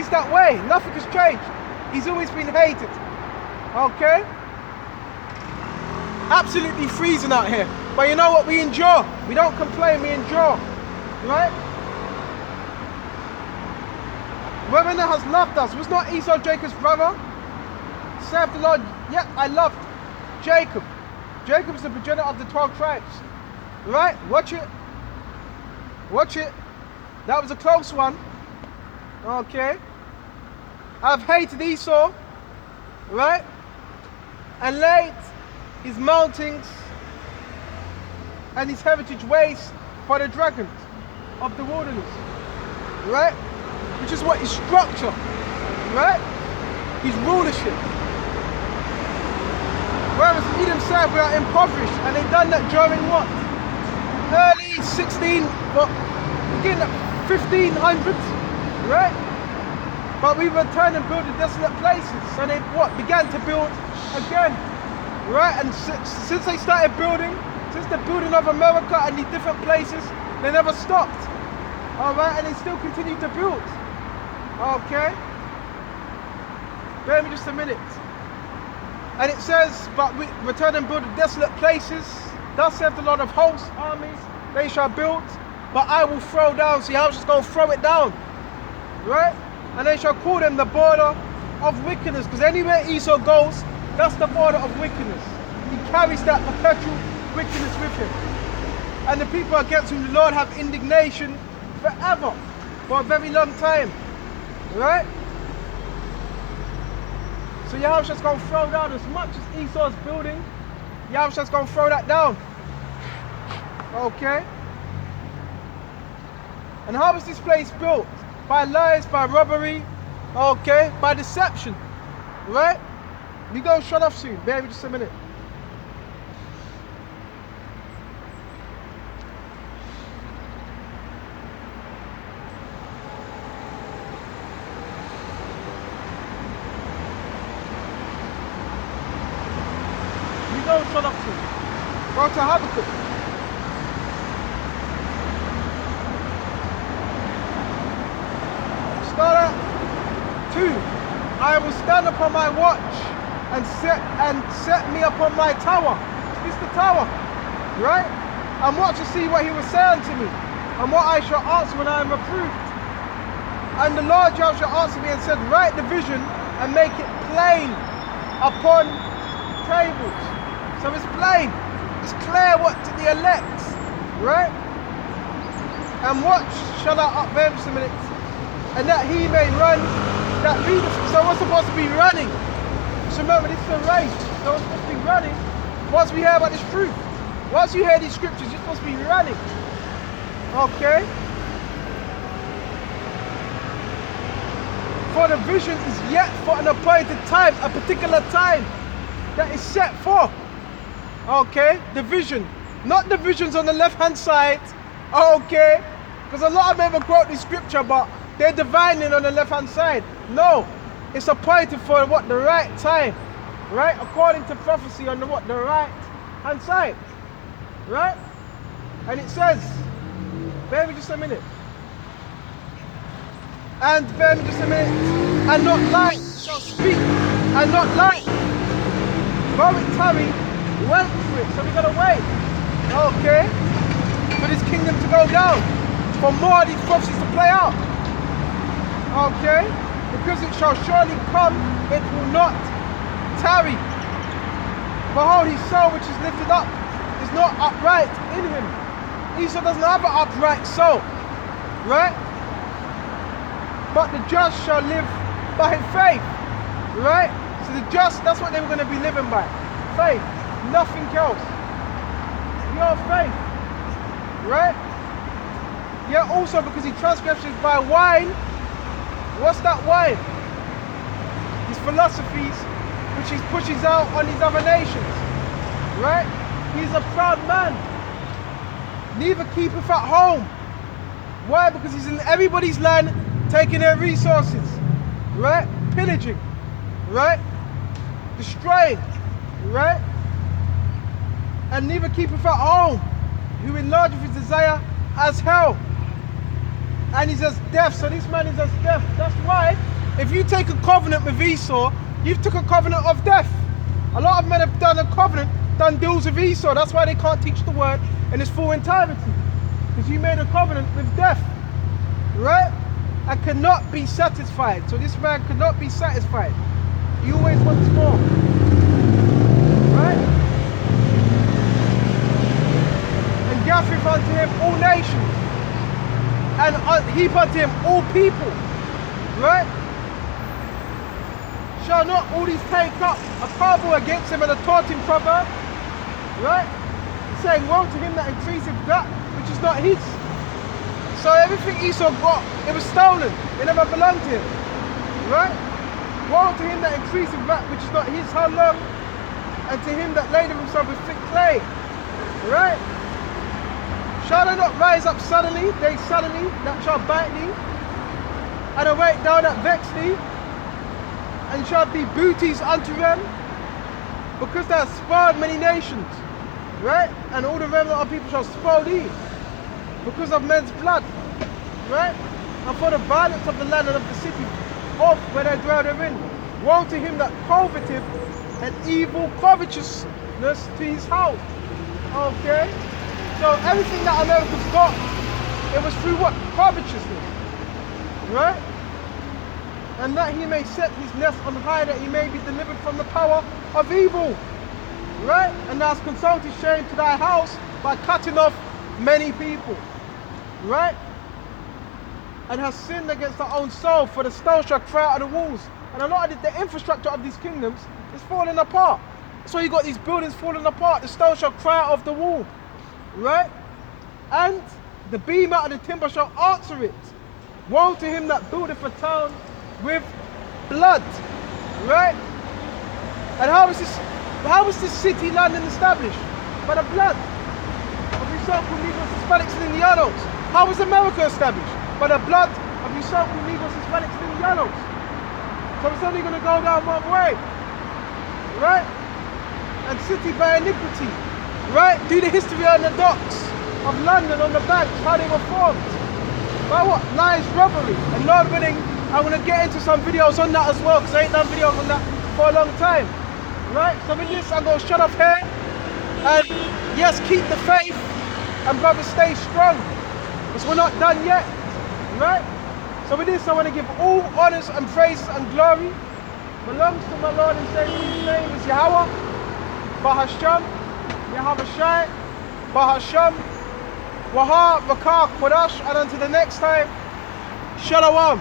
always that way. Nothing has changed. He's always been hated. Okay? Absolutely freezing out here. But you know what? We endure. We don't complain, we endure. Right? Whoever has loved us. Was not Esau Jacob's brother? Serve the Lord. Yep, I loved Jacob. Jacob is the progenitor of the 12 tribes. Right? Watch it. Watch it. That was a close one. Okay. I've hated Esau. Right? And laid his mountains and his heritage waste for the dragons of the wilderness. Right? Which is what his structure. Right? His rulership. Whereas Edom said we are impoverished, and they done that during what? Early beginning of 1500s, right? But we returned and built in desolate places, so they began to build again, right? And since they started building, since the building of America and these different places, they never stopped, all right? And they still continue to build, okay? Bear me just a minute. And it says, but we return and build in desolate places. Thus saith the Lord of hosts, armies, they shall build, but I will throw down. See, I'm just going to throw it down. Right? And they shall call them the border of wickedness. Because anywhere Esau goes, that's the border of wickedness. He carries that perpetual wickedness with him. And the people against whom the Lord have indignation forever. For a very long time. Right? So Yahushua's going to throw down as much as Esau's building. Yahushua's going to throw that down. Okay? And how was this place built? By lies, by robbery, okay? By deception. Right? We're going to shut off soon. Bear with just a minute. Shut up to. Go to Habakkuk. Start at 2. I will stand upon my watch and set me upon my tower. This is the tower, right? And watch to see what he was saying to me, and what I shall answer when I am reproved. And the Lord shall answer me and said, write the vision and make it plain upon tables. So it's plain, it's clear what to the elect, right? And what shall I upbear just a minute? And that he may run, that readeth. So we're supposed to be running. So remember, this is a race. So we're supposed to be running once we hear about this truth. Once you hear these scriptures, you're supposed to be running. Okay? For the vision is yet for an appointed time, a particular time that is set for. Okay, the vision, not the visions on the left-hand side. Okay, because a lot of them have quoted this scripture, but they're divining on the left-hand side. No, it's appointed for what? The right time, right? According to prophecy on the what? The right-hand side, right? And it says, bear me just a minute. And bear me just a minute. And not lie shall speak, and not lie. Though it tarry, went through it, so we gotta wait, okay, for this kingdom to go down, for more of these prophecies to play out, okay, because it shall surely come, it will not tarry. Behold, his soul which is lifted up is not upright in him. Esau doesn't have an upright soul, right? But the just shall live by faith, right? So the just, that's what they were going to be living by, faith. Nothing else. Your faith. Right? Yeah, also because he transgresses by wine. What's that wine? His philosophies, which he pushes out on these other nations. Right? He's a proud man. Neither keepeth at home. Why? Because he's in everybody's land, taking their resources. Right? Pillaging. Right? Destroying. Right? And neither keepeth at home, who enlargeth his desire as hell. And he's as deaf, so this man is as deaf. That's why if you take a covenant with Esau, you've took a covenant of death. A lot of men have done a covenant, done deals with Esau. That's why they can't teach the word in its full entirety. Because you made a covenant with death, right? And cannot be satisfied. So this man could not be satisfied. He always wants more, right? And gathereth unto him all nations, and heap unto him all people, right? Shall not all these take up a parable against him and a taunting proverb, right? He's saying, woe to him that increaseth that which is not his. So everything Esau got, it was stolen. It never belonged to him, right? Woe to him that increaseth that which is not his. How long? And to him that ladeth himself with thick clay, right? Shall they not rise up suddenly, they suddenly, that shall bite thee, and awake down that vex thee, and shall be booties unto them, because they have spoiled many nations, right? And all the remnant of people shall spoil thee, because of men's blood, right? And for the violence of the land and of the city, of where they dwell therein. Woe to him that coveteth an evil covetousness to his house. Okay? So everything that America's got, it was through what? Covetousness, right? And that he may set his nest on high, that he may be delivered from the power of evil, right? And thou hast consulted shame to thy house by cutting off many people, right? And has sinned against thy own soul, for the stone shall cry out of the walls. And a lot of the infrastructure of these kingdoms is falling apart. So you got these buildings falling apart. The stone shall cry out of the wall, right? And the beam out of the timber shall answer it. Woe to him that buildeth a town with blood, right? And how was this city, London, established? By the blood of Usurping Negroes, Hispanics, and Indianos. How was America established? By the blood of Usurping Negroes, Hispanics, and Indianos. So it's only going to go down one way, right? And city by iniquity, right? Do the history on the docks of London, on the banks, how they were formed. By what? Lies, robbery. And Lord willing, I'm going to get into some videos on that as well, because I ain't done videos on that for a long time, right? So with this, I'm going to shut off here. And yes, keep the faith, and brothers, stay strong, because we're not done yet, right? So with this, I want to give all honors and praises and glory belongs to my Lord and Savior. His name is Yahweh, Bahasham, Yahweh Shai, Bahasham, Waha, Vakar, Quadash, and until the next time, Shalom.